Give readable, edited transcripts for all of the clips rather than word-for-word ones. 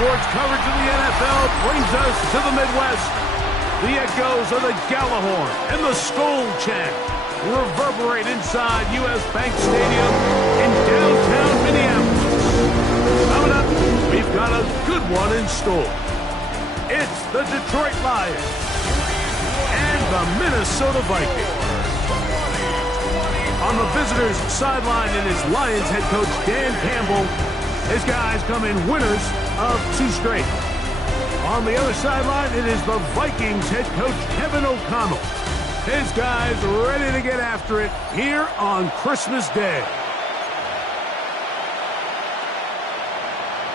sports coverage of the NFL brings us to the Midwest. The echoes of the Gallahorn and the Skol chant reverberate inside U.S. Bank Stadium in downtown Minneapolis. Coming up, we've got a good one in store. It's the Detroit Lions and the Minnesota Vikings. On the visitors' sideline, it is Lions head coach Dan Campbell. His guys come in winners of 2 straight. On the other sideline, it is the Vikings head coach Kevin O'Connell. His guys ready to get after it here on Christmas Day.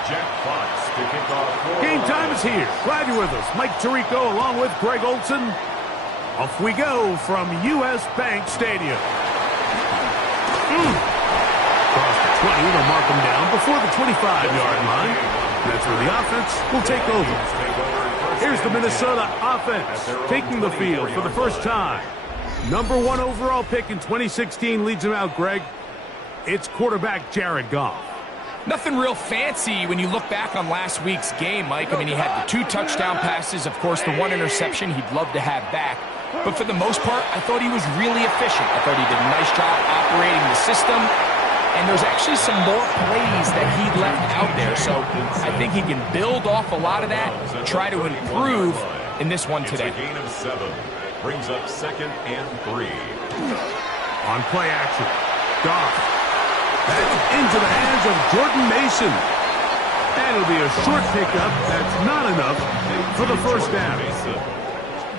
Jack Fox to kick off. Game time is here. Glad you're with us. Mike Tirico along with Greg Olson. Off we go from U.S. Bank Stadium. Across the 20, they'll mark them down before the 25-yard line. That's where the offense will take over. Here's the Minnesota offense taking the field for the first time. Number 1 overall pick in 2016 leads them out, Greg. It's quarterback Jared Goff. Nothing real fancy when you look back on last week's game, Mike. I mean, he had the 2 touchdown passes, of course, the 1 interception he'd love to have back. But for the most part, I thought he was really efficient. I thought he did a nice job operating the system. And there's actually some more plays that he left out there. So I think he can build off a lot of that, try to improve in this one today. It's a gain of 7. Brings up 2nd and 3. On play action, Goff. That's into the hands of Jordan Mason. And it'll be a short pickup. That's not enough for the first down.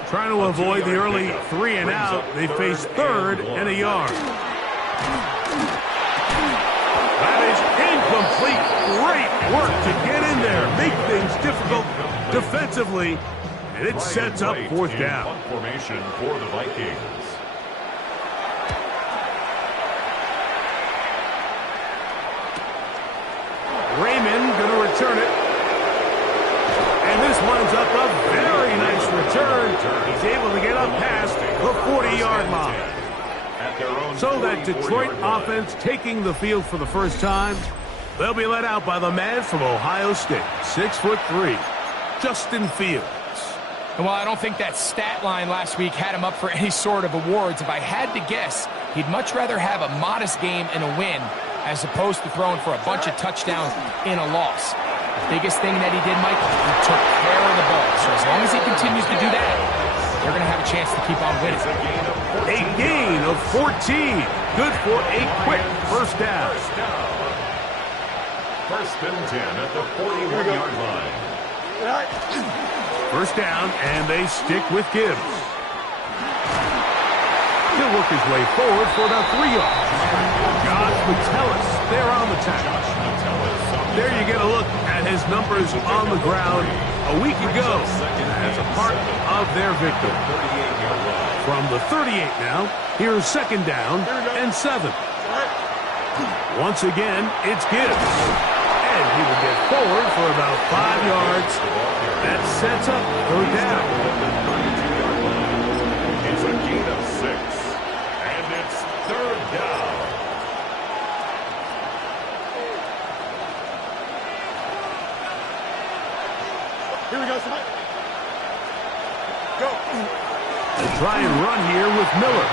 Trying to avoid the early 3 and out. They face 3rd and a yard. That is incomplete. Great work to get in there. Make things difficult defensively. And it sets up 4th down. Formation for the Vikings. Raymond going to return it. And this winds up a very nice return. He's able to get up past the 40-yard line. So that Detroit offense taking the field for the first time. They'll be led out by the man from Ohio State, 6'3", Justin Fields. And while I don't think that stat line last week had him up for any sort of awards, if I had to guess, he'd much rather have a modest game and a win as opposed to throwing for a bunch of touchdowns in a loss. The biggest thing that he did, Mike, he took care of the ball. So as long as he continues to do that, they're going to have a chance to keep on winning. A gain of 14. Good for a quick first down. First and 10 at the 41-yard line. First down, and they stick with Gibbs. He'll work his way forward for about 3 yards. Josh Metellus there on the tackle. There you get a look at his numbers on the ground a week ago as a part of their victory. From the 38 now, here's 2nd down and 7. Once again, it's Gibbs. And he will get forward for about 5 yards. That sets up 3rd down. It's a gain of 6. And it's 3rd down. Here we go, somebody. Go. They try and run here with Miller.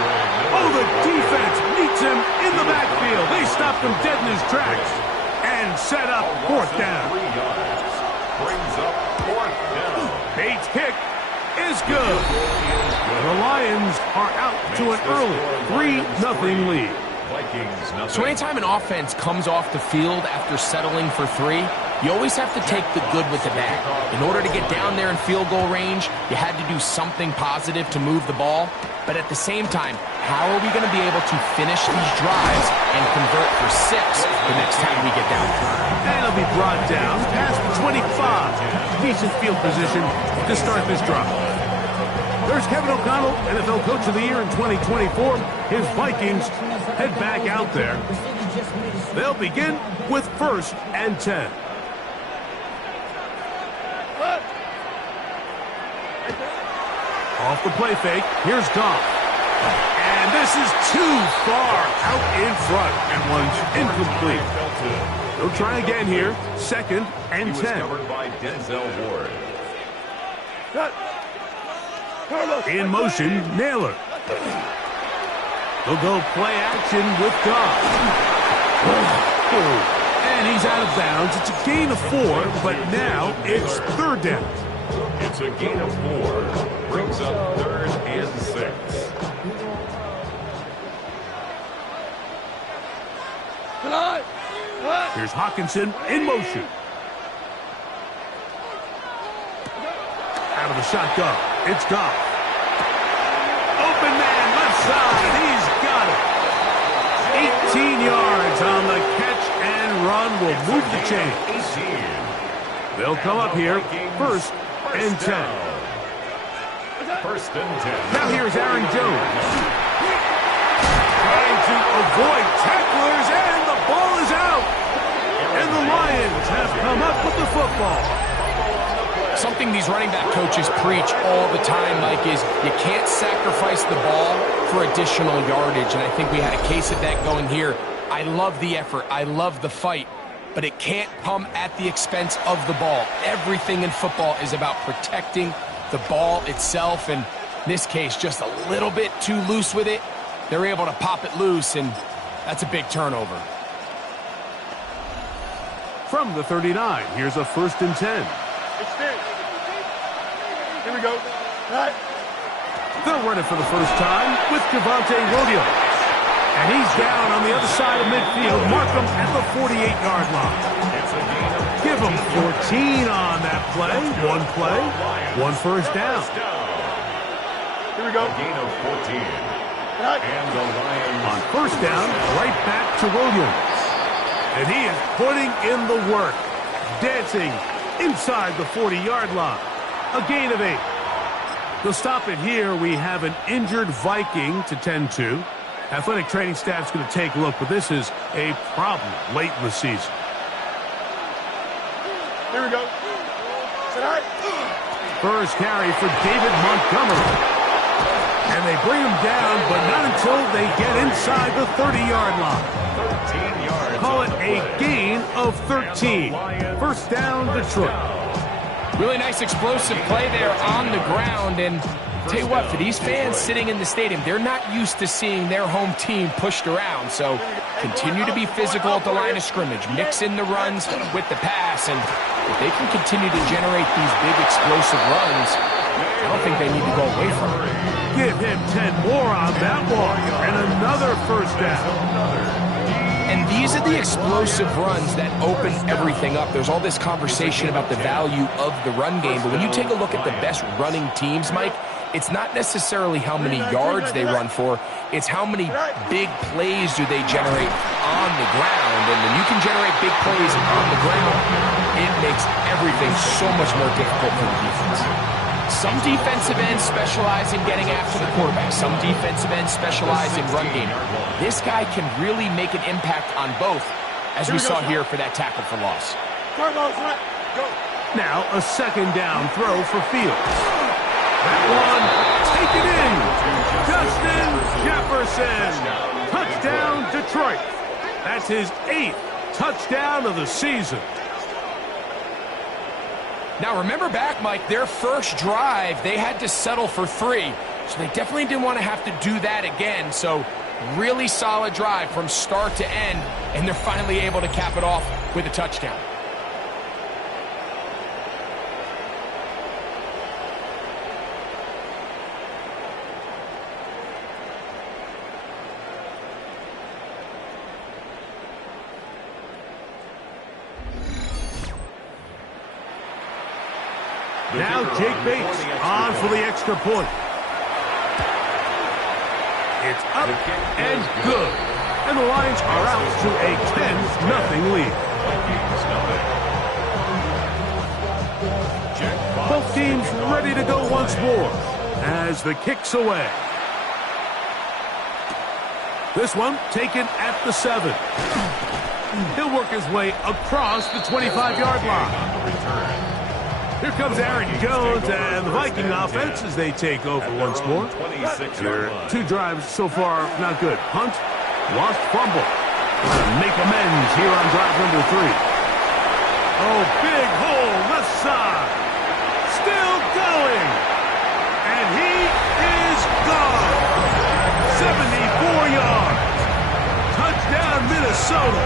Oh, the defense meets him in the backfield. They stopped him dead in his tracks and set up 4th down. 3 yards. Brings up 4th down. Bates' kick is good. The Lions are out to an early 3-0 lead. Vikings nothing. So anytime an offense comes off the field after settling for 3, you always have to take the good with the bad. In order to get down there in field goal range, you had to do something positive to move the ball. But at the same time, how are we going to be able to finish these drives and convert for 6 the next time we get down there? And it'll be brought down past the 25. Decent field position to start this drive. There's Kevin O'Connell, NFL Coach of the Year in 2024. His Vikings head back out there. They'll begin with 1st and 10. Off the play fake, here's Goff. And this is too far out in front. And one's incomplete. They'll try again here. 2nd and 10. Covered by Denzel Ward. In motion, Naylor. They'll go play action with God. And he's out of bounds. It's a gain of 4, but now it's 3rd down. It's a gain of 4. Brings up 3rd and 6. Here's Hawkinson in motion. Out of the shotgun. It's Goff. Open man, left side. He's got it. 18 yards on the catch and run will move the chain. They'll come up here. 1st and 10. 1st and 10. Now here's Aaron Jones. Trying to avoid tacklers, and the ball is out. And the Lions have come up with the football. Something these running back coaches preach all the time, Mike, is you can't sacrifice the ball for additional yardage. And I think we had a case of that going here. I love the effort. I love the fight. But it can't come at the expense of the ball. Everything in football is about protecting the ball itself. And in this case, just a little bit too loose with it. They're able to pop it loose, and that's a big turnover. From the 39, here's a 1st and 10. Here we go. They'll run it for the first time with Javonte Williams. And he's down on the other side of midfield. Mark him at the 48-yard line. Give him 14 on that play. 1 play, 1 first down. Here we go. Gain of 14. And the Lions on 1st down, right back to Williams. And he is putting in the work. Dancing inside the 40-yard line. A gain of 8. They'll stop it here. We have an injured Viking to tend to. Athletic training staff's going to take a look, but this is a problem late in the season. Here we go. First carry for David Montgomery. And they bring him down, but not until they get inside the 30-yard line. 13 yards. Call it a gain of 13. 1st down, Detroit. Really nice explosive play there on the ground. And tell you what, for these fans sitting in the stadium, they're not used to seeing their home team pushed around. So continue to be physical at the line of scrimmage. Mix in the runs with the pass. And if they can continue to generate these big explosive runs, I don't think they need to go away from it. Give him 10 more on that one. And another 1st down. And these are the explosive runs that open everything up. There's all this conversation about the value of the run game, but when you take a look at the best running teams, Mike, it's not necessarily how many yards they run for, it's how many big plays do they generate on the ground. And when you can generate big plays on the ground, it makes everything so much more difficult for the defense. Some defensive ends specialize in getting after the quarterback. Some defensive ends specialize in run game. This guy can really make an impact on both, as we saw here for that tackle for loss. Now a 2nd down throw for Fields. That one taken in. Justin Jefferson. Touchdown, Detroit. That's his 8th touchdown of the season. Now, remember back, Mike, their first drive, they had to settle for 3. So they definitely didn't want to have to do that again. So really solid drive from start to end, and they're finally able to cap it off with a touchdown. Now Jake Bates on for the extra point. It's up and good. And the Lions are out to a 10-0 lead. Both teams ready to go once more as the kick's away. This one taken at the 7. He'll work his way across the 25-yard line. Here comes Aaron Jones and the Viking offense as they take over once more. Their 2 drives so far, not good. Punt, lost fumble. Make amends here on drive number 3. Oh, big hole, left side. Still going. And he is gone. 74 yards. Touchdown, Minnesota.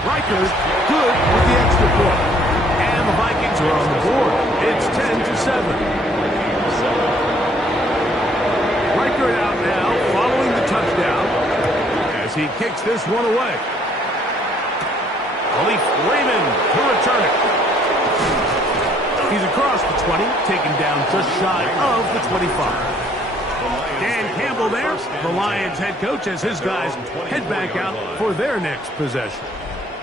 Riker good with the extra point. And the Vikings are on the board. It's 10-7. Riker out now following the touchdown as he kicks this one away. Leaf Raymond to return it. He's across the 20, taken down just shy of the 25. Dan Campbell there, the Lions head coach, as his guys head back out for their next possession.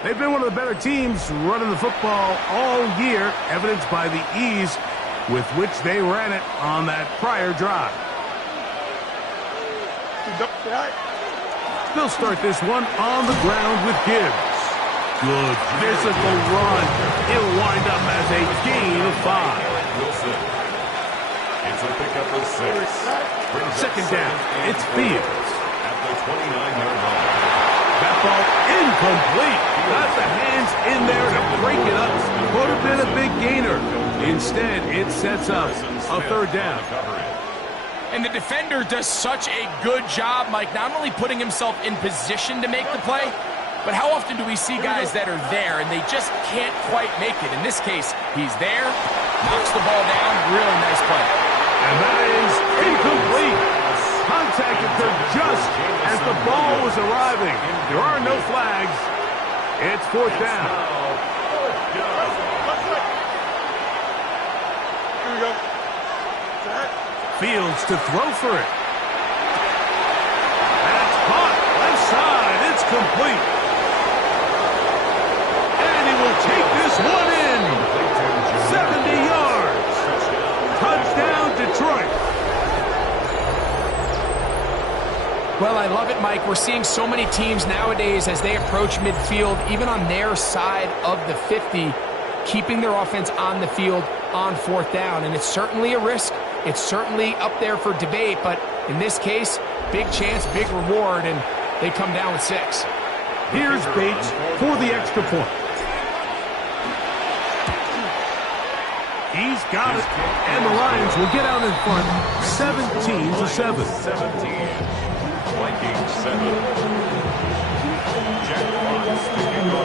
They've been one of the better teams running the football all year, evidenced by the ease with which they ran it on that prior drive. They'll start this one on the ground with Gibbs. Good physical run. It'll wind up as a gain of 5. It's a pickup of 6. Second down, it's Fields. At the 29-yard line. That ball incomplete. Got the hands in there to break it up. Would have been a big gainer. Instead, it sets up a third down. And the defender does such a good job, Mike, not only putting himself in position to make the play, but how often do we see guys that are there and they just can't quite make it? In this case, he's there, knocks the ball down, really nice play. And that is incomplete. Contact occurred just as the ball was arriving. There are no flags. It's fourth down. Here we go. Fields to throw for it. That's caught. Left side. It's complete. And he will take this one in. 70 yards. Touchdown, Detroit. Well, I love it, Mike. We're seeing so many teams nowadays as they approach midfield, even on their side of the 50, keeping their offense on the field on fourth down. And it's certainly a risk. It's certainly up there for debate, but in this case, big chance, big reward, and they come down with 6. Here's Bates for the extra point. He's got it, and the Lions will get out in front 17-7. 17. Vikings 7.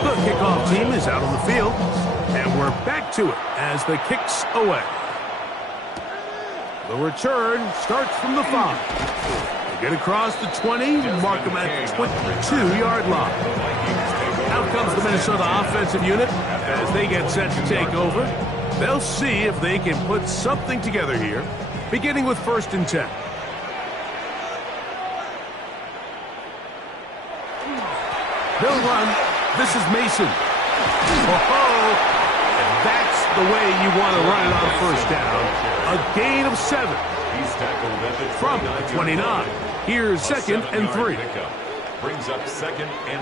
The kickoff team is out on the field, and we're back to it as the kick's away. The return starts from the 5. They get across the 20, mark them at the 22-yard line. Out comes the Minnesota offensive unit as they get set to take over. They'll see if they can put something together here, beginning with 1st and 10. They'll run. This is Mason. Oh, and that's the way you want to run it on 1st down. A gain of 7. He's tackled at the From 29. Here's 2nd and 3. Brings up 2nd and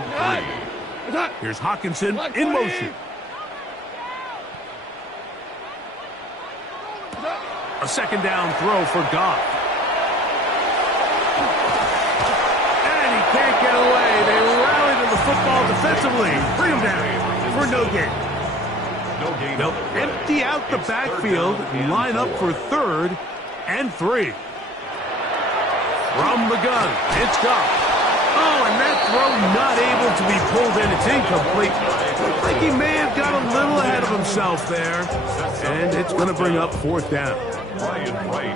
3. Here's Hawkinson in motion. A 2nd down throw for Goff. And he can't get away. They rally to the football defensively. Bring him down for no gain. They'll empty out the backfield and line up for 3rd and 3. From the gun, it's Goff. Oh, and that throw not able to be pulled in. It's incomplete. I think he may have got a little ahead of himself there. And it's going to bring up 4th down.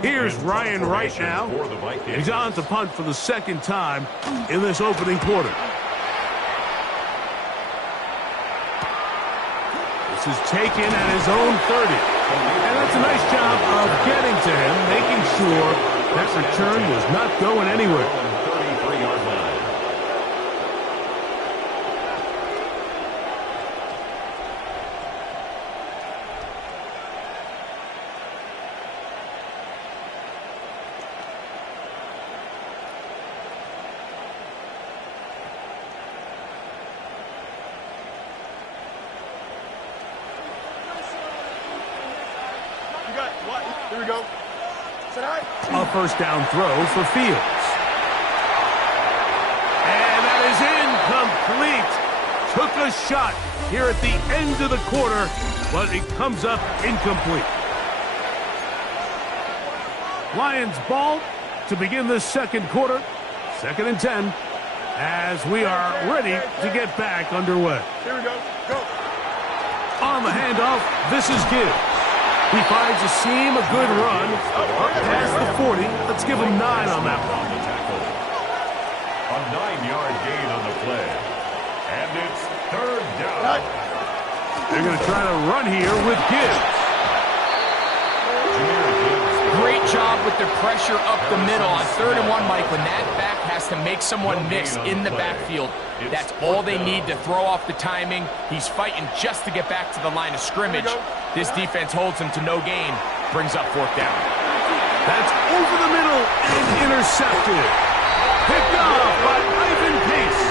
Here's Ryan Wright now. He's on to punt for the 2nd time in this opening quarter. This is taken at his own 30. And that's a nice job of getting to him, making sure that return was not going anywhere. 33-yard line. Here we go. A first down throw for Fields. And that is incomplete. Took a shot here at the end of the quarter, but it comes up incomplete. Lions ball to begin the second quarter. 2nd and 10 as we are ready to get back underway. Here we go. Go. On the handoff, this is Gibbs. He finds a seam, a good run, up past the 40. Let's give him 9 on that one. A 9-yard gain on the play. And it's 3rd down. They're going to try to run here with Gibbs. Great job with the pressure up the middle on 3rd and 1, Mike. When that back has to make someone miss in the backfield, that's all they need to throw off the timing. He's fighting just to get back to the line of scrimmage. This defense holds him to no gain, brings up 4th down. That's over the middle and intercepted. Picked off by Ivan Pace.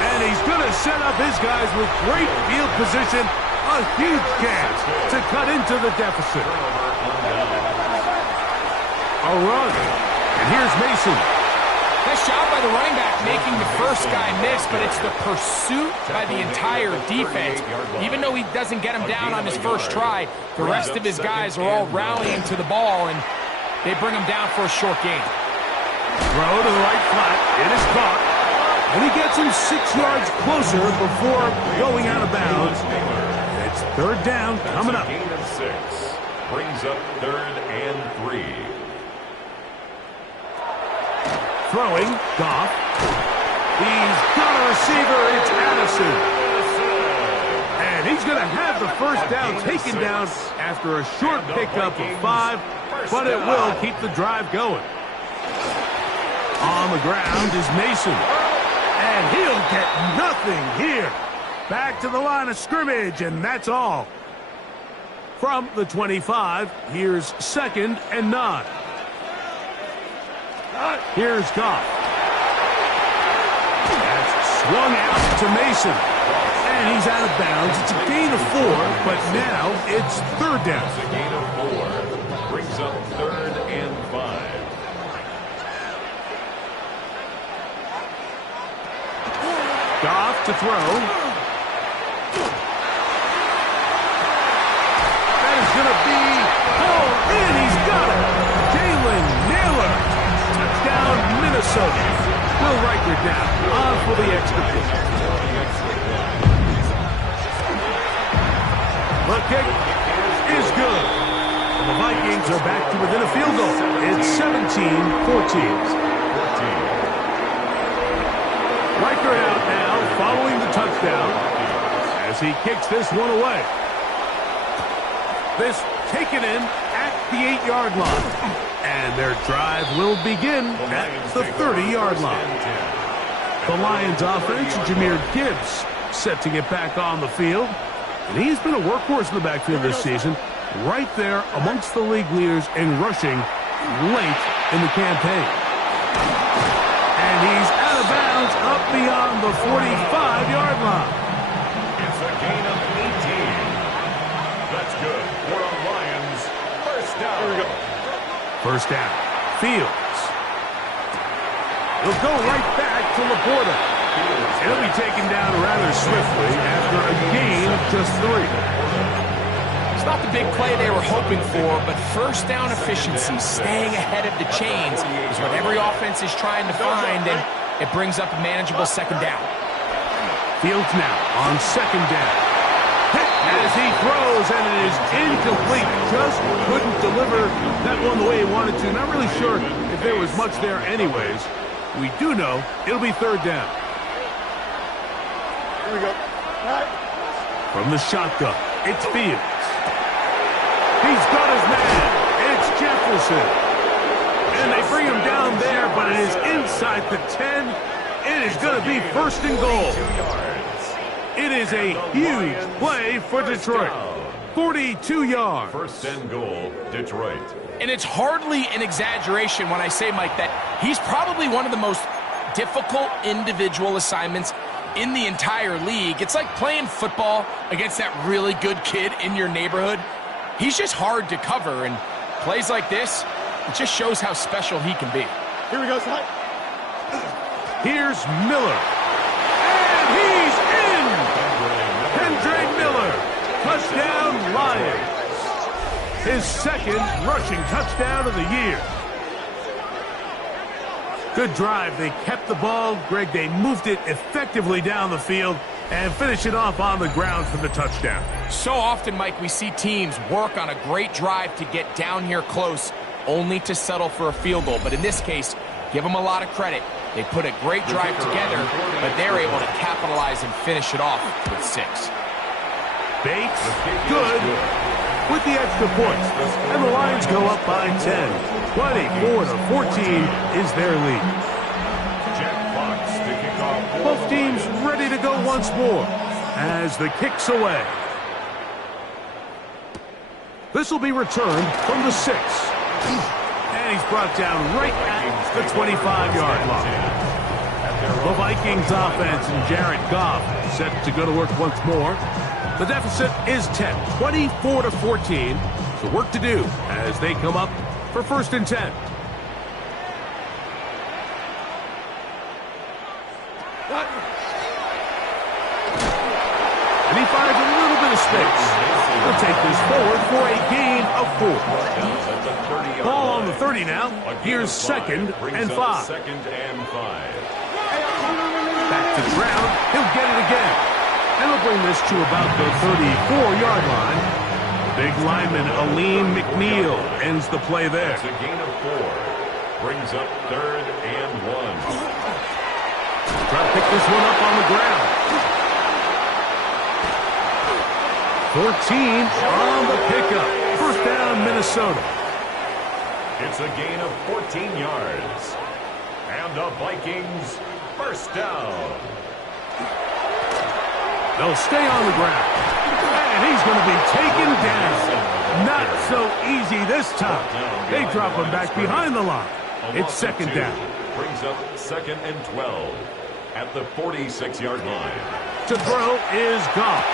And he's going to set up his guys with great field position. A huge chance to cut into the deficit. A run. And here's Mason. Nice job by the running back making the first guy miss, but it's the pursuit by the entire defense. Even though he doesn't get him down on his first try, the rest of his guys are all rallying to the ball, and they bring him down for a short gain. Throw to the right flat. It is caught. And he gets him 6 yards closer before going out of bounds. It's 3rd down coming up. Gain of 6. Brings up 3rd and 3. Throwing, Goff. He's got a receiver, it's Addison. And he's going to have the first down taken down after a short pickup of 5, but it will keep the drive going. On the ground is Mason. And he'll get nothing here. Back to the line of scrimmage, and that's all. From the 25, here's 2nd and 9. Here's Goff. That's swung out to Mason. And he's out of bounds. It's a gain of 4, but now it's 3rd down. It's a gain of 4. Brings up 3rd and 5. Goff to throw. That is going to be pulled in. He's got it. Jalen Naylor. Touchdown, Minnesota. Will Riker down. On for the extra point. The kick is good. And the Vikings are back to within a field goal. It's 17-14. Riker out now, following the touchdown, as he kicks this one away. This taken in at the 8-yard line. And their drive will begin at the 30-yard line. The Lions offense, Jahmyr Gibbs, set to get back on the field. And he's been a workhorse in the backfield this season, right there amongst the league leaders in rushing late in the campaign. And he's out of bounds up beyond the 45-yard line. It's a gain of 18. That's good for the Lions. First down. Here we go. First down. Fields. He'll go right back to Laporta. He'll be taken down rather swiftly after a gain of just 3. It's not the big play they were hoping for, but first down efficiency, staying ahead of the chains, is what every offense is trying to find, and it brings up a manageable 2nd down. Fields now on 2nd down. Hit as he throws, and it is incomplete. Just couldn't deliver that one the way he wanted to. Not really sure if there was much there anyways. We do know it'll be 3rd down. Here we go. From the shotgun, it's Fields. He's got his man. It's Jefferson. And they bring him down there, but it is inside the 10. It is going to be 1st and goal. It is a huge play for Detroit. 42 yards. 1st and goal, Detroit. And it's hardly an exaggeration when I say, Mike, that he's probably one of the most difficult individual assignments in the entire league. It's like playing football against that really good kid in your neighborhood. He's just hard to cover, and Plays like this, it just shows how special he can be. Here we go, Slide. Here's Miller. And he's in! Kendra Miller. Touchdown, Lions. His second rushing touchdown of the year. Good drive. They kept the ball. Greg, they moved it effectively down the field and finish it off on the ground for the touchdown. So often, Mike, we see teams work on a great drive to get down here close, only to settle for a field goal. But in this case, give them a lot of credit. They put a great drive together, but they're able to capitalize and finish it off with 6. Bates, good, with the extra points. And the Lions go up by 10. 24-14 is their lead. Both teams ready to go once more as the kick's away. This will be returned from the 6. And he's brought down right at the 25-yard line. The Vikings offense and Jared Goff set to go to work once more. The deficit is 10, 24-14. So work to do as they come up for 1st and 10. And he finds a little bit of space. He'll take this forward for a gain of 4. Ball on the 30 now. Here's 2nd and 5. Back to the ground. He'll get it again. And he'll bring this to about the 34-yard line. Big lineman Aleem McNeil ends the play there. That's a gain of 4. Brings up 3rd and 1. Try to pick this one up on the ground. 14 on the pickup. 1st down, Minnesota. It's a gain of 14 yards. And the Vikings 1st down. They'll stay on the ground. And he's going to be taken down. Not so easy this time. They drop him back behind the line. It's 2nd down. Brings up 2nd and 12 at the 46-yard line. To throw is Goff.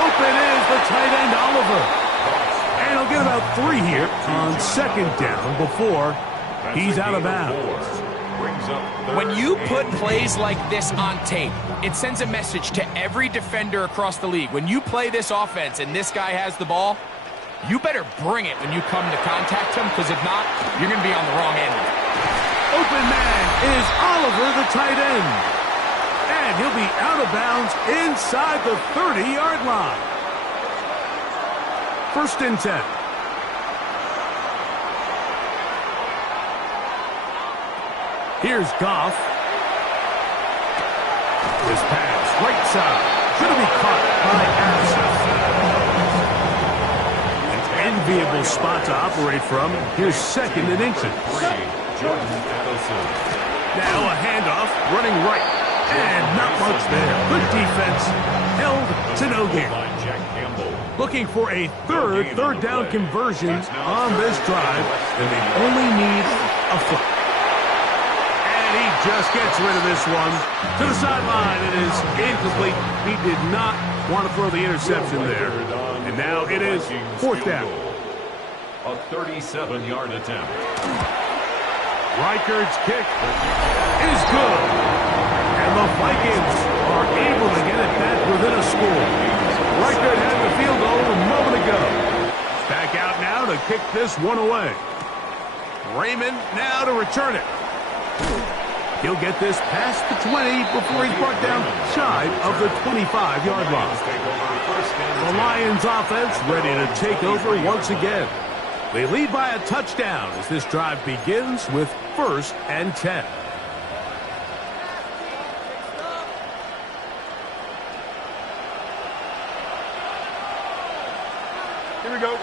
Open is the tight end Oliver. And he'll get about 3 here on 2nd down before he's out of bounds. When you put plays like this on tape, it sends a message to every defender across the league. When you play this offense and this guy has the ball, you better bring it when you come to contact him, because if not, you're going to be on the wrong end. Open man is Oliver, the tight end. And he'll be out of bounds inside the 30-yard line. 1st and 10. Here's Goff. His pass, right side. Going to be caught by Addison. An enviable spot to operate from. Here's 2nd and inches. Now a handoff, running right. And not much there. Good defense. Held to no gain. Looking for a third down conversion on this drive. And they only need a foot. He just gets rid of this one to the sideline. It is incomplete. He did not want to throw the interception there. And now it is 4th down. A 37-yard attempt. Reichard's kick is good. And the Vikings are able to get it back within a score. Reichard had the field goal a moment ago. Back out now to kick this one away. Raymond now to return it. He'll get this past the 20 before he's brought down shy of the 25-yard line. The Lions offense ready to take over once again. They lead by a touchdown as this drive begins with 1st and 10. Here we go.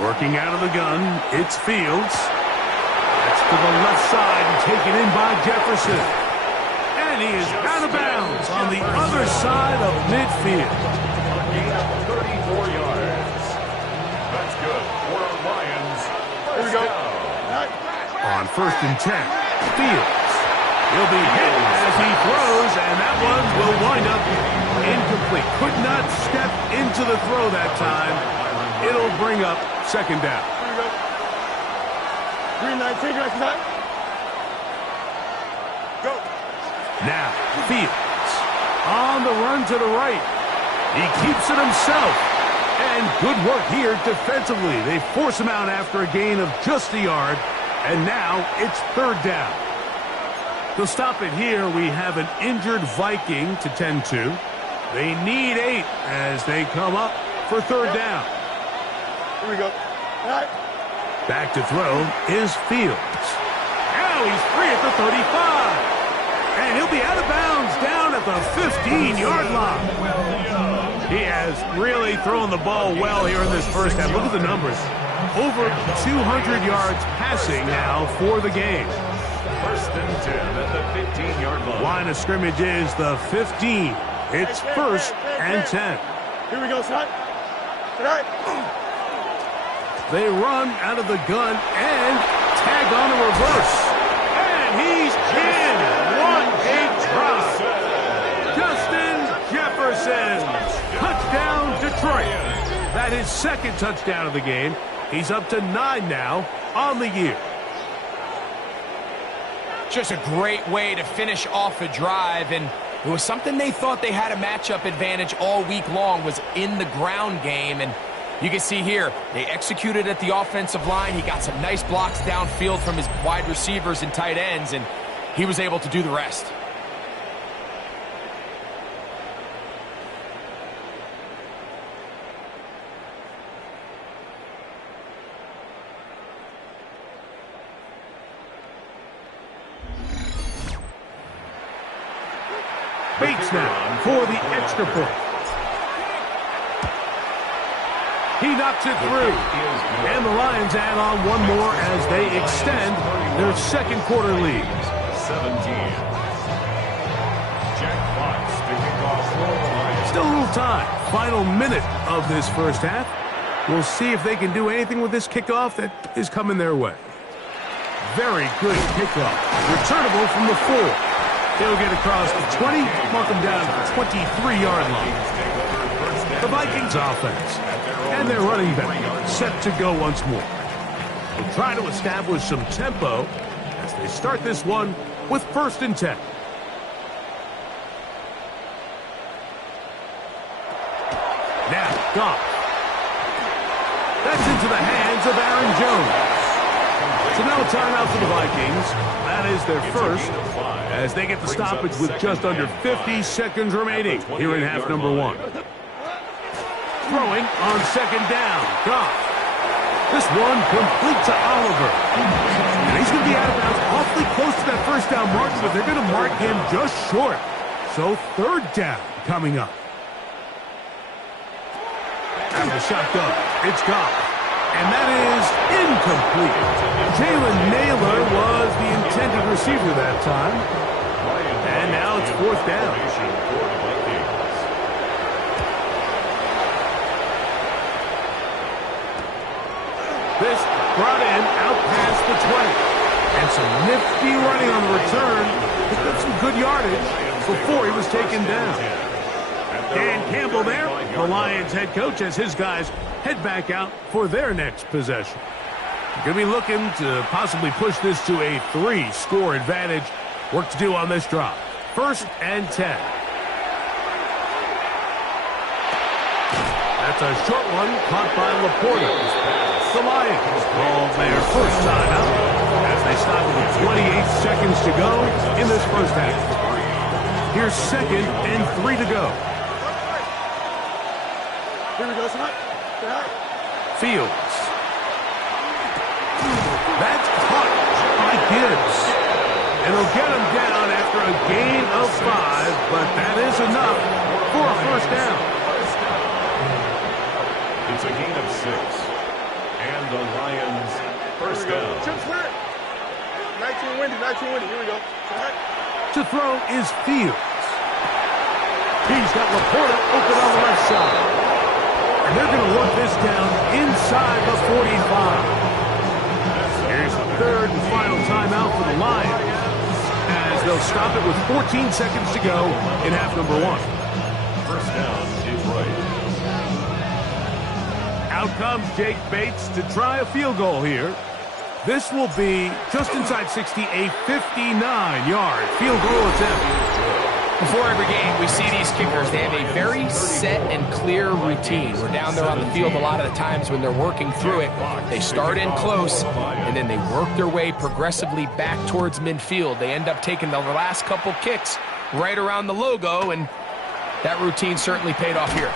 Working out of the gun, it's Fields. To the left side and taken in by Jefferson. And he is out of bounds on the other side of midfield. A gain of 34 yards. That's good for the Lions. Here we go. On 1st and 10, Fields. He'll be hit as he throws, and that one will wind up incomplete. Could not step into the throw that time. It'll bring up second down. Here we go. 3-9, take it back. Go. Now, Fields on the run to the right. He keeps it himself. And good work here defensively. They force him out after a gain of just a yard. And now it's third down. To stop it here, we have an injured Viking to tend to. They need 8 as they come up for third down. Here we go. All right. Back to throw is Fields. Now he's free at the 35. And he'll be out of bounds down at the 15-yard line. He has really thrown the ball well here in this first half. Look at the numbers. Over 200 yards passing now for the game. First and 10 at the 15-yard line. Line of scrimmage is the 15. It's first and 10. Here we go, son. All right. They run out of the gun and tag on a reverse. And he's in. What a drop. Justin Jefferson. Touchdown, Detroit. That is second touchdown of the game. He's up to 9 now on the year. Just a great way to finish off a drive, and it was something they thought they had a matchup advantage all week long, was in the ground game. And you can see here, they executed at the offensive line. He got some nice blocks downfield from his wide receivers and tight ends, and he was able to do the rest. Bates now for the extra point. He knocks it through. And the Lions add on one more as they extend their second quarter lead. 17. Jack Fox to kick off for the Lions. Still a little time. Final minute of this first half. We'll see if they can do anything with this kickoff that is coming their way. Very good kickoff. Returnable from the 4. He'll get across the 20, mark him down at the 23-yard line. The Vikings offense and their running back set to go once more. They'll try to establish some tempo as they start this one with first and 10. Now, Goff. That's into the hands of Aaron Jones. So now a timeout for the Vikings. That is their first, as they get the stoppage with just under 50 seconds remaining here in half number 1. Throwing on second down. Goff. This one complete to Oliver. And he's going to be out of bounds awfully close to that first down mark, but they're going to mark him just short. So third down coming up. Out of the shotgun, it's Goff. And that is incomplete. Jalen Naylor was the intended receiver that time. And now it's fourth down. This brought in out past the 20. And some nifty running on the return. Picked up some good yardage before he was taken down. Dan Campbell there, the Lions head coach, as his guys head back out for their next possession. Going to be looking to possibly push this to a 3-score advantage. Work to do on this drive. First and 10. That's a short one caught by Laporta. The Lions call their first time out as they stop with 28 seconds to go in this first half. Here's second and 3 to go. Here we go, son. Fields. That's caught by Gibbs. And he'll get him down after a gain of 5, but that is enough for a first down. It's a gain of 6. And the Lions first down. Chips clear. 19 windy. Here we go. To throw is Fields. He's got Laporta open on the left side. And they're going to work this down inside the 45. Here's the third and final timeout for the Lions, as they'll stop it with 14 seconds to go in half number 1. First down is right. Out comes Jake Bates to try a field goal here. This will be just inside 60, a 59-yard field goal attempt. Before every game, we see these kickers. They have a very set and clear routine. We're down there on the field a lot of the times when they're working through it. They start in close, and then they work their way progressively back towards midfield. They end up taking the last couple kicks right around the logo, and that routine certainly paid off here.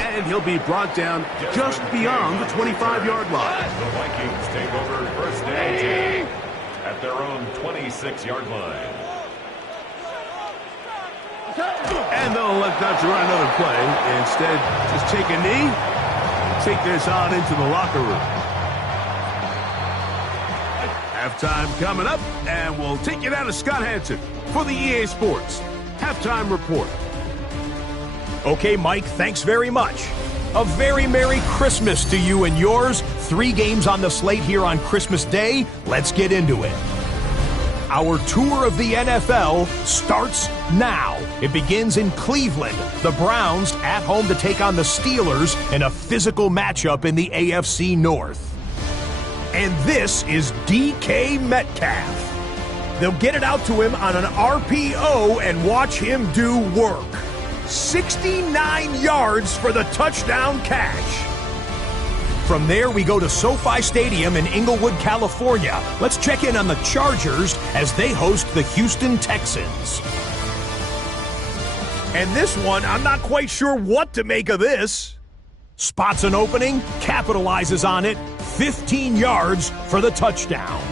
And he'll be brought down just beyond the 25-yard line. The Vikings take over first and 10 at their own 26-yard line. And they'll let Dutcher run another play. Instead, just take a knee, take this on into the locker room. Halftime coming up, and we'll take you down to Scott Hansen for the EA Sports Halftime Report. Okay, Mike, thanks very much. A very Merry Christmas to you and yours. 3 games on the slate here on Christmas Day. Let's get into it. Our tour of the NFL starts now. It begins in Cleveland. The Browns at home to take on the Steelers in a physical matchup in the AFC North. And this is DK Metcalf. They'll get it out to him on an RPO and watch him do work. 69 yards for the touchdown catch. From there, we go to SoFi Stadium in Inglewood, California. Let's check in on the Chargers as they host the Houston Texans. And this one, I'm not quite sure what to make of this. Spots an opening, capitalizes on it, 15 yards for the touchdown.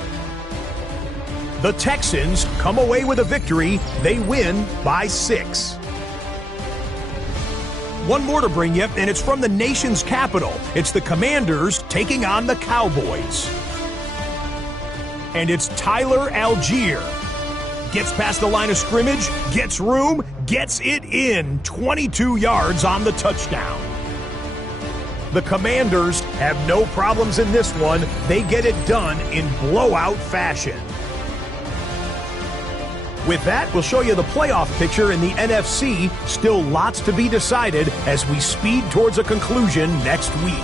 The Texans come away with a victory. They win by 6. One more to bring you, and it's from the nation's capital. It's the Commanders taking on the Cowboys. And it's Tyler Algier. Gets past the line of scrimmage, gets room, gets it in. 22 yards on the touchdown. The Commanders have no problems in this one. They get it done in blowout fashion. With that, we'll show you the playoff picture in the NFC. Still lots to be decided as we speed towards a conclusion next week.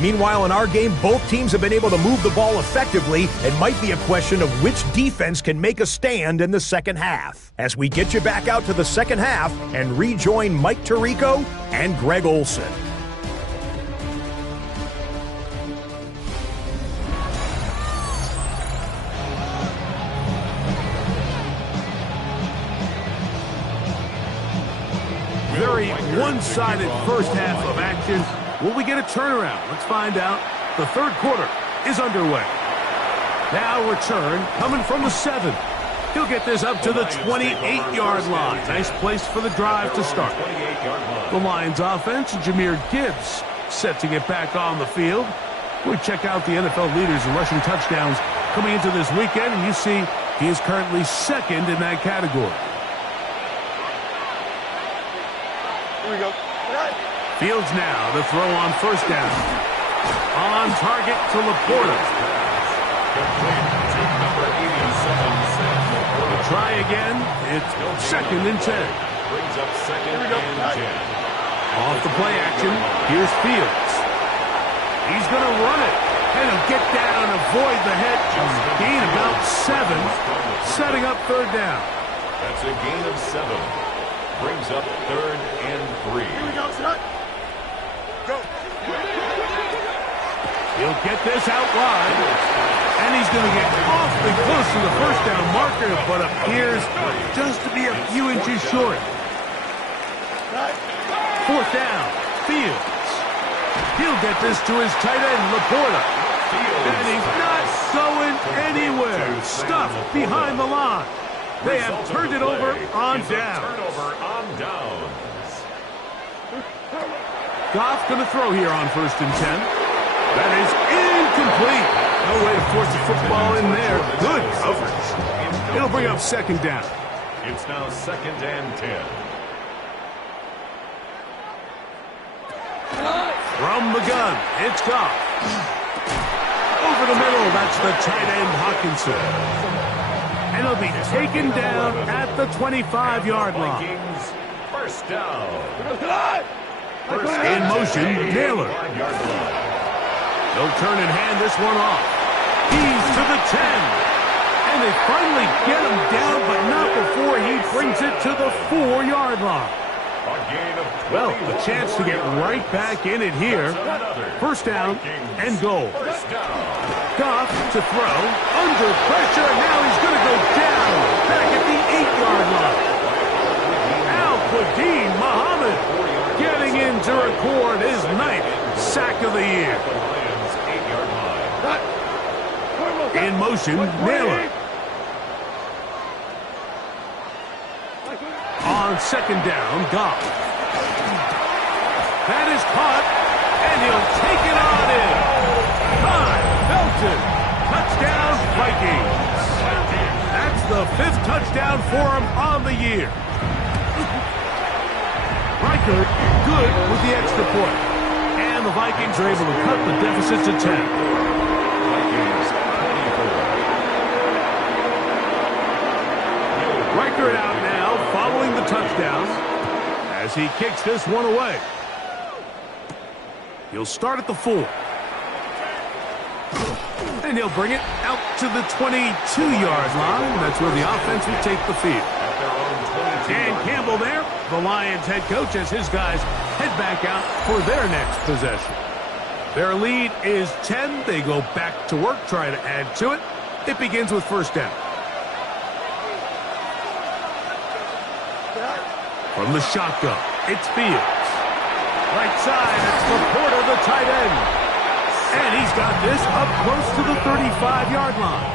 Meanwhile, in our game, both teams have been able to move the ball effectively. It might be a question of which defense can make a stand in the second half. As we get you back out to the second half and rejoin Mike Tirico and Greg Olson. Very one-sided first half of action. Will we get a turnaround? Let's find out. The third quarter is underway. Now return coming from the 7. He'll get this up to the 28-yard line. Nice place for the drive to start. The Lions offense, Jahmyr Gibbs, set to get back on the field. We check out the NFL leaders in rushing touchdowns coming into this weekend, and you see he is currently second in that category. Here we go. Fields now to throw on first down. On target to Laporta. Try again. It's second and 10. Brings up second and 10. Off the play action. Here's Fields. He's going to run it. And he'll get down, avoid the head. Gain about 7. Setting up third down. That's a gain of 7. Brings up third and 3. Here we go, Scott. Go. He'll get this out wide. And he's going to get awfully close to the first down marker, but appears just to be a few inches short. Fourth down, Fields. He'll get this to his tight end, Laporta. And he's not going anywhere. Stuffed behind the line. They have turned it over on downs. Turnover on downs. Goff going to throw here on first and 10. That is incomplete. No way to force the football in there. Good coverage. It'll bring up second down. It's now second and 10. From the gun, it's Goff. Over the middle, that's the tight end Hawkinson. And he'll be taken down at the 25-yard line. Vikings, first down. In motion, Naylor. He'll turn and hand this one off. He's to the 10. And they finally get him down, but not before he brings it to the 4-yard line. Well, a chance to get right back in it here. First down and goal. Goff to throw. Under pressure, and now he's going to go down. Back at the 8-yard line. Al-Quadin Muhammad getting in to record his 9th sack of the year. In motion, Naylor. On second down, Goff. That is caught, and he'll take it on in. Felton. Touchdown, Vikings. That's the 5th touchdown for him on the year. Riker, good with the extra point. And the Vikings are able to cut the deficit to 10. Riker out now, following the touchdown, as he kicks this one away. He'll start at the 4. And he'll bring it out to the 22-yard line. That's where the offense will take the field. Dan Campbell there, the Lions head coach, as his guys head back out for their next possession. Their lead is 10. They go back to work, try to add to it. It begins with first down. From the shotgun, it's Fields. Right side, it's Laporta, the tight end. And he's got this up close to the 35-yard line.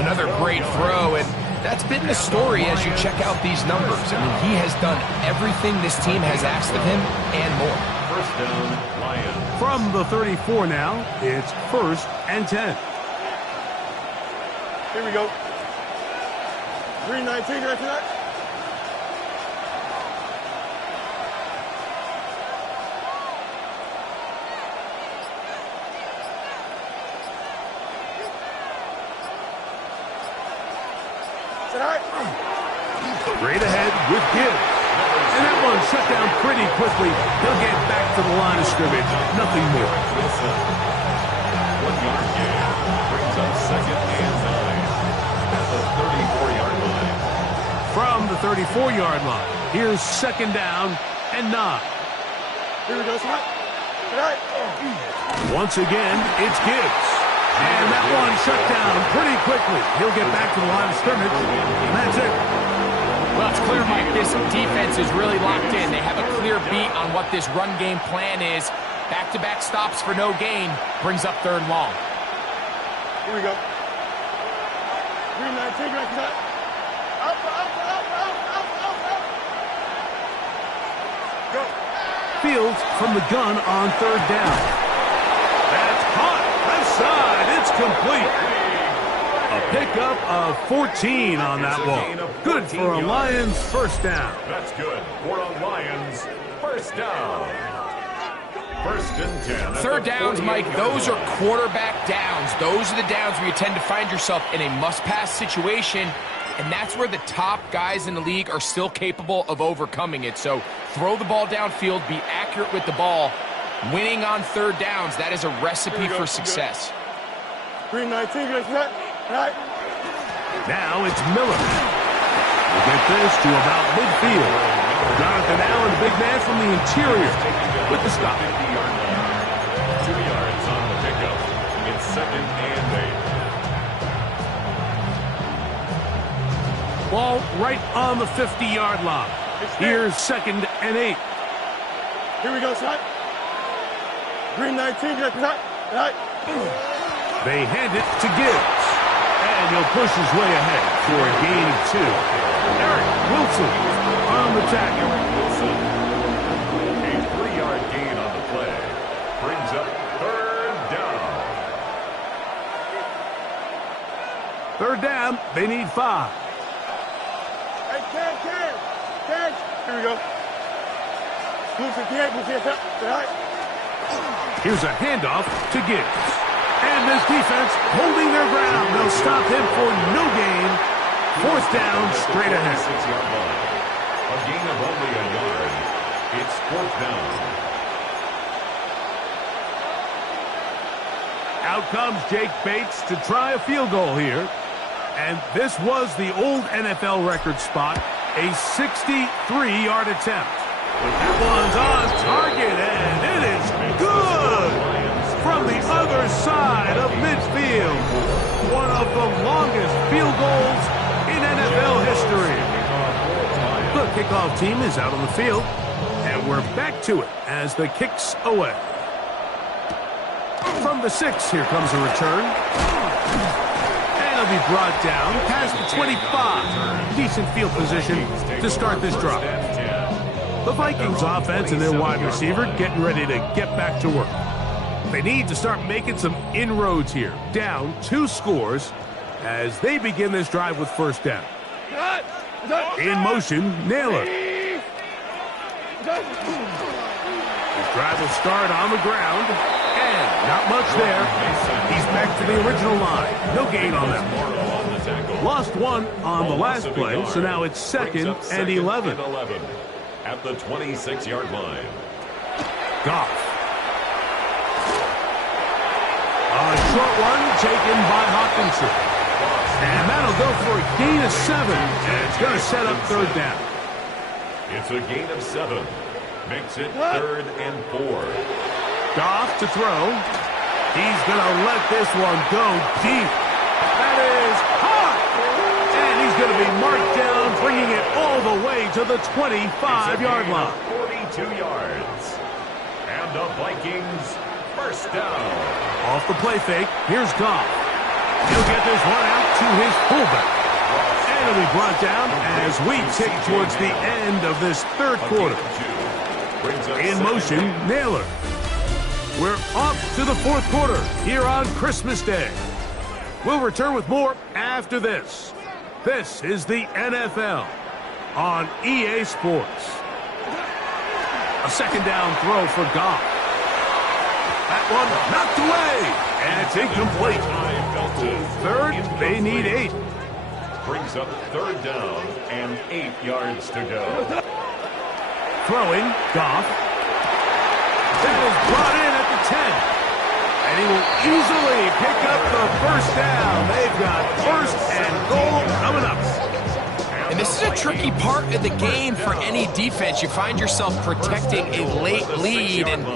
Another great throw, and that's been the story as you check out these numbers. I mean, he has done everything this team has asked of him and more. First down, Lions. From the 34 now, it's first and 10. Here we go. 319 right to that. Straight ahead with Gibbs. And that one shut down pretty quickly. He'll get back to the line of scrimmage. Nothing more. 1-yard gain brings up second and 9 at the 34-yard line. From the 34-yard line, here's second down and 9. Here we go, Scott. Once again, it's Gibbs. And that one shut down pretty quickly. He'll get back to the line of scrimmage. And that's it. Well, it's clear, Mike, this defense is really locked in. They have a clear beat on what this run game plan is. Back-to-back stops for no gain brings up third and long. Here we go. 319 right to that. Up. Go. Fields from the gun on third down. That's caught. Left side. It's complete. A pickup of 14 on that ball. Good for a Lions first down. That's good for a Lions first down. First and 10. Third downs, Mike, those are quarterback downs. Those are the downs where you tend to find yourself in a must-pass situation, and that's where the top guys in the league are still capable of overcoming it. So throw the ball downfield, be accurate with the ball. Winning on third downs, that is a recipe for success. 319 right to that. Right. Now it's Miller. We'll get this to about midfield. Jonathan Allen, big man from the interior, with the stop. 50-yard line. 2 yards on the pickup. It's second and 8. Ball right on the 50-yard line. Here's second and 8. Here we go, Scott. 319 right to that. Right. They hand it to Gibbs. And he'll push his way ahead for a gain of 2. Eric Wilson on the tackle. Wilson. A 3-yard gain on the play. Brings up third down. Third down, they need 5. Hey, Ken. Here we go. Blue 58, blue 58. Right. Here's a handoff to Gibbs. And this defense holding their ground. They'll stop him for no gain. Fourth down, straight ahead. 6-yard line. A gain of only a yard. It's 4th down. Out comes Jake Bates to try a field goal here. And this was the old NFL record spot, a 63-yard attempt. That one's on target, and it is good from the other side of midfield. One of the longest field goals in NFL history. The kickoff team is out on the field, and we're back to it as the kick's away. From the 6, here comes a return. And it'll be brought down past the 25. Decent field position to start this drive. The Vikings offense and their wide receiver getting ready to get back to work. They need to start making some inroads here. Down 2 scores as they begin this drive with first down. In motion, Naylor. This drive will start on the ground. And not much there. He's back to the original line. No gain on that. Lost 1 on the last play, so now it's 2nd and 11. At the 26-yard line. Goff. A short one taken by Hawkinson. And that'll go for a gain of 7. And it's going to set up 3rd down. It's a gain of 7. Makes it 3rd and 4. Goff to throw. He's going to let this one go deep. That is hot. And he's going to be marked down, bringing it all the way to the 25-yard line. 42 yards. And the Vikings first down. Off the play fake, here's Goff. He'll get this one out to his fullback. And it'll be brought down as we tick towards the end of this 3rd quarter. In motion, Naylor. We're off to the 4th quarter here on Christmas Day. We'll return with more after this. This is the NFL on EA Sports. A 2nd down throw for Goff. That one knocked away, and it's incomplete. 3rd, they need 8. Brings up 3rd down and 8 yards to go. Throwing, Goff. That is brought in at the 10. And he will easily pick up the first down. They've got 1st and goal coming up. And this is a tricky part of the game for any defense. You find yourself protecting a late lead, and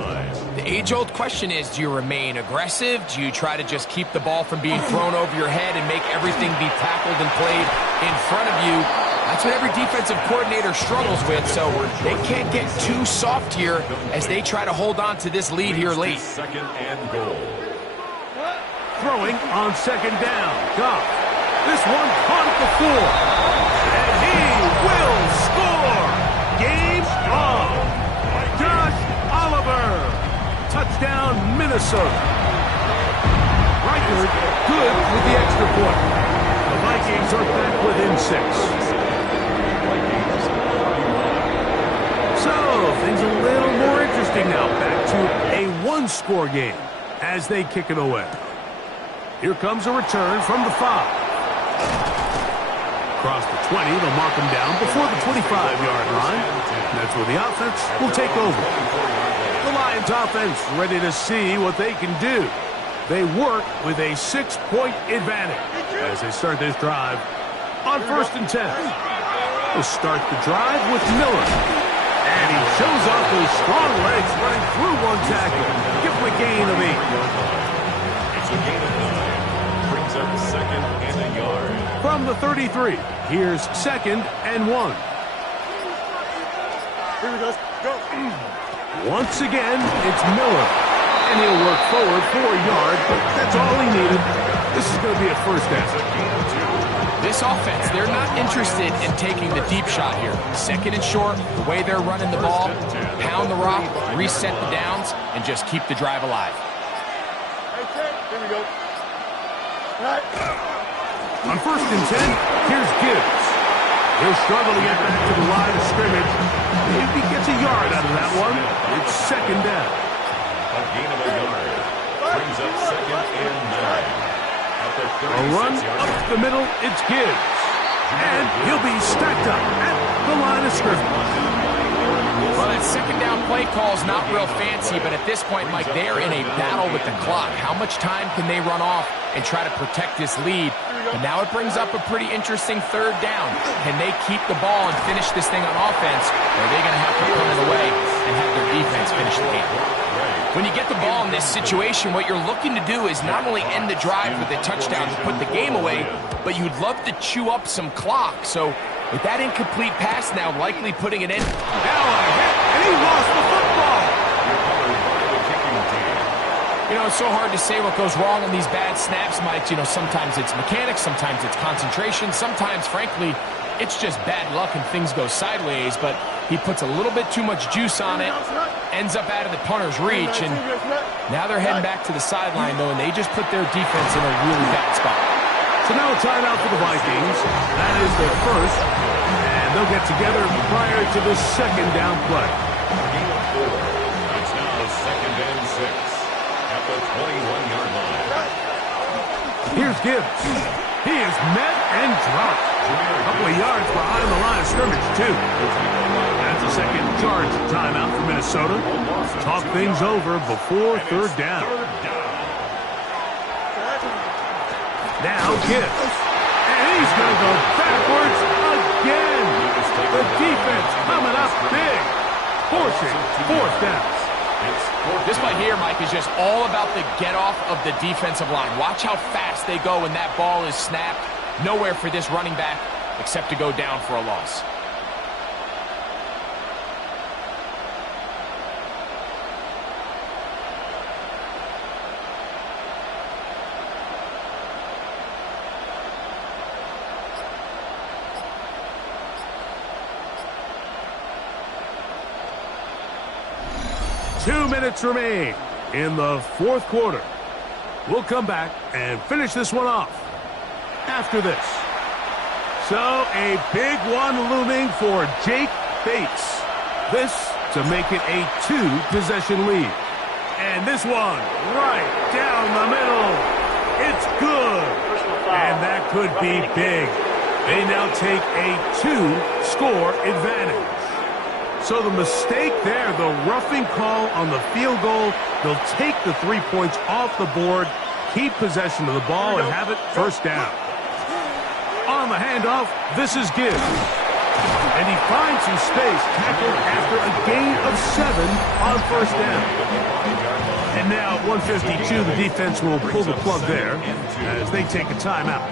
the age-old question is, do you remain aggressive? Do you try to just keep the ball from being thrown over your head and make everything be tackled and played in front of you? That's what every defensive coordinator struggles with, so they can't get too soft here as they try to hold on to this lead here late. 2nd and goal. Throwing on 2nd down. Goff. This one caught at the 4. And he will score. Game on. Josh Oliver. Touchdown, Minnesota. Reichard good with the extra point. The Vikings are back within 6. So, things a little more interesting now. Back to a 1-score game as they kick it away. Here comes a return from the 5. Across the 20, they'll mark him down before the 25-yard line. And that's where the offense will take over. The Lions offense ready to see what they can do. They work with a 6-point advantage as they start this drive on 1st and 10. We'll start the drive with Miller. And he shows off those strong legs running through one tackle. Give him a gain of 8. It's a gain of 9. Brings up 2nd and a yard. From the 33, here's 2nd and 1. Here we go. Go. Once again, it's Miller. And he'll work forward for a yard, but that's all he needed. This is going to be a first down. This offense, they're not interested in taking the deep shot here. 2nd and short, the way they're running the ball, pound the rock, reset the downs, and just keep the drive alive. Here we go. All right. On 1st and 10, here's Gibbs. He'll struggle to get back to the line of scrimmage. If he gets a yard out of that one, it's 2nd down. A gain of a yard. Brings up 2nd and 9. A run up the middle, it's Gibbs. And he'll be stacked up at the line of scrimmage. Well, that second down play call is not real fancy, but at this point, Mike, they're in a battle with the clock. How much time can they run off and try to protect this lead? And now it brings up a pretty interesting third down. Can they keep the ball and finish this thing on offense, or are they going to have to punt it away and have their defense finish the game? When you get the ball in this situation, what you're looking to do is not only end the drive with a touchdown to put the game away, but you'd love to chew up some clock. So with that incomplete pass now likely putting it in. Now a hit, and he lost the football. You know, it's so hard to say what goes wrong on these bad snaps, Mike. You know, sometimes it's mechanics, sometimes it's concentration, sometimes, frankly, it's just bad luck and things go sideways, but he puts a little bit too much juice on it, ends up out of the punter's reach, and now they're heading back to the sideline, though, and they just put their defense in a really bad spot. So now a timeout for the Vikings. That is their first, and they'll get together prior to the second down play. Game of 4. It's now 2nd and 6 at the 21-yard line. Here's Gibbs. He is met and dropped. A couple of yards behind the line of scrimmage, too. That's a second charge timeout for Minnesota. Talk things over before third down. Now Gibbs. And he's going to go backwards again. The defense coming up big. Forcing fourth down. This play here, Mike, is just all about the get-off of the defensive line. Watch how fast they go when that ball is snapped. Nowhere for this running back except to go down for a loss. Two minutes remain in the fourth quarter. We'll come back and finish this one off after this. So a big one looming for Jake Bates. This to make it a two-possession lead. And this one right down the middle. It's good. And that could be big. They now take a two-score advantage. So the mistake there, the roughing call on the field goal, they'll take the 3 points off the board, keep possession of the ball, and have it first down. On the handoff, this is Gibbs. And he finds some space, tackled after a gain of 7 on first down. And now at 1:52, the defense will pull the plug there as they take a timeout.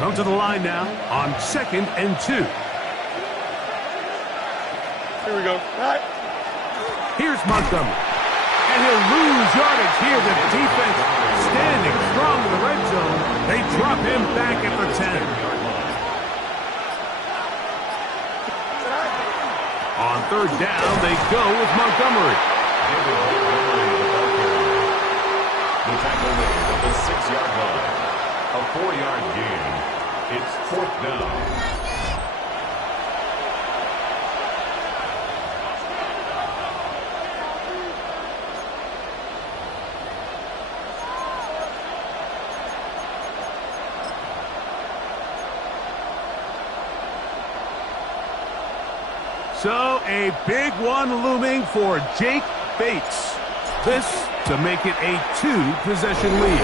Come to the line now on 2nd and 2. Here we go. All right. Here's Montgomery. And he'll lose yardage here. The defense standing strong in the red zone. They drop him back at the 10. On third down, they go with Montgomery. The tackle made at the 6-yard line. A 4-yard gain. It's fourth down. So a big one looming for Jake Bates. This to make it a two-possession lead.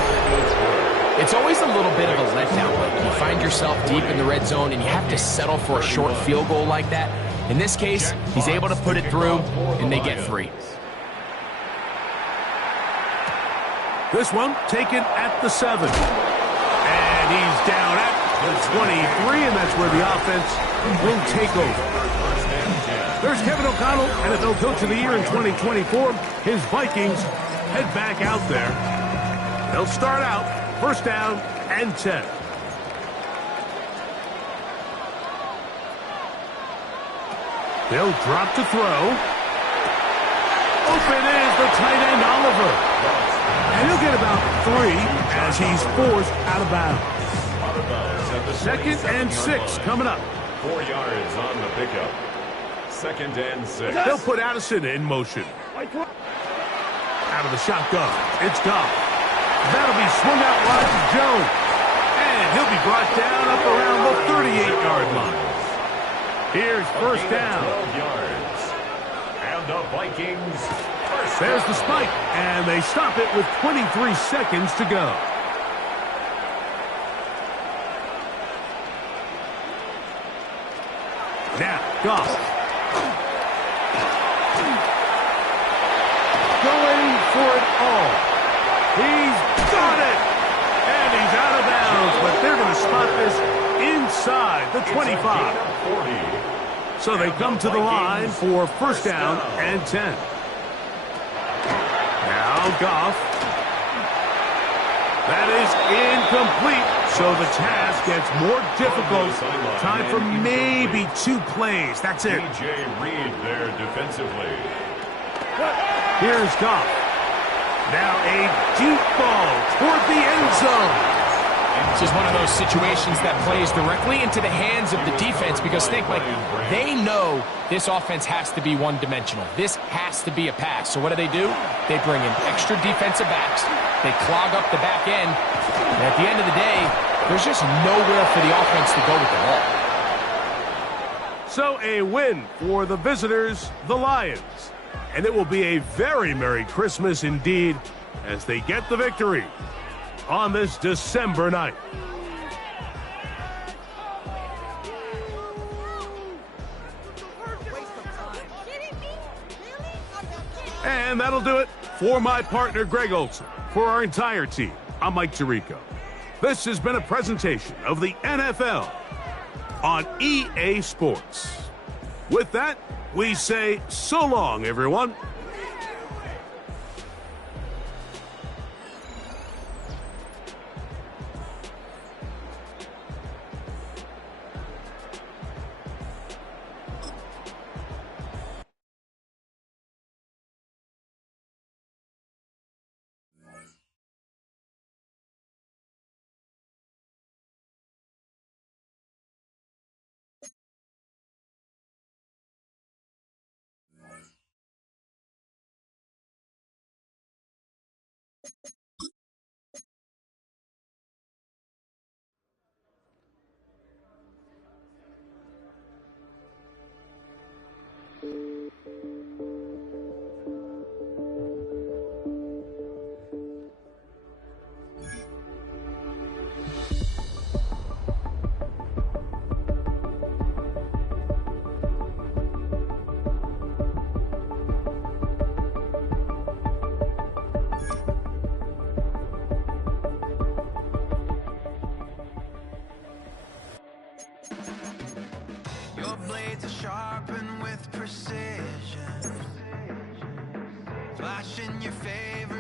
It's always a little bit of a letdown when you find yourself deep in the red zone and you have to settle for a short field goal like that. In this case, he's able to put it through, and they get 3. This one taken at the 7. And he's down at the 23, and that's where the offense will take over. There's Kevin O'Connell, NFL Coach of the Year in 2024. His Vikings head back out there. They'll start out first down and 10. They'll drop to throw. Open is the tight end, Oliver. And he'll get about 3 as he's forced out of bounds. 2nd and 6 coming up. 4 yards on the pickup. 2nd and 6. They'll put Addison in motion. Out of the shotgun. It's Goff. That'll be swung out wide to Jones. And he'll be brought down up around the 38-yard line. Here's first down. 12 yards. And the Vikings first down. There's the spike, and they stop it with 23 seconds to go. Now, Goff. Going for it all. He's got it! And he's out of bounds, but they're going to spot this inside the 25. So they come to the line for first down and 10. Now Goff. That is incomplete, so the task gets more difficult. Time for maybe 2 plays. That's it. DJ Reed there defensively. Here's Goff. Now a deep ball toward the end zone. This is one of those situations that plays directly into the hands of the defense because think, like, they know this offense has to be one-dimensional. This has to be a pass. So what do? They bring in extra defensive backs. They clog up the back end. And at the end of the day, there's just nowhere for the offense to go with the ball. So a win for the visitors, the Lions. And it will be a very Merry Christmas indeed as they get the victory on this December night. And that'll do it for my partner, Greg Olson. For our entire team, I'm Mike Tirico. This has been a presentation of the NFL on EA Sports. With that, we say so long, everyone. Your blades are sharpened with precision, flashing your favorite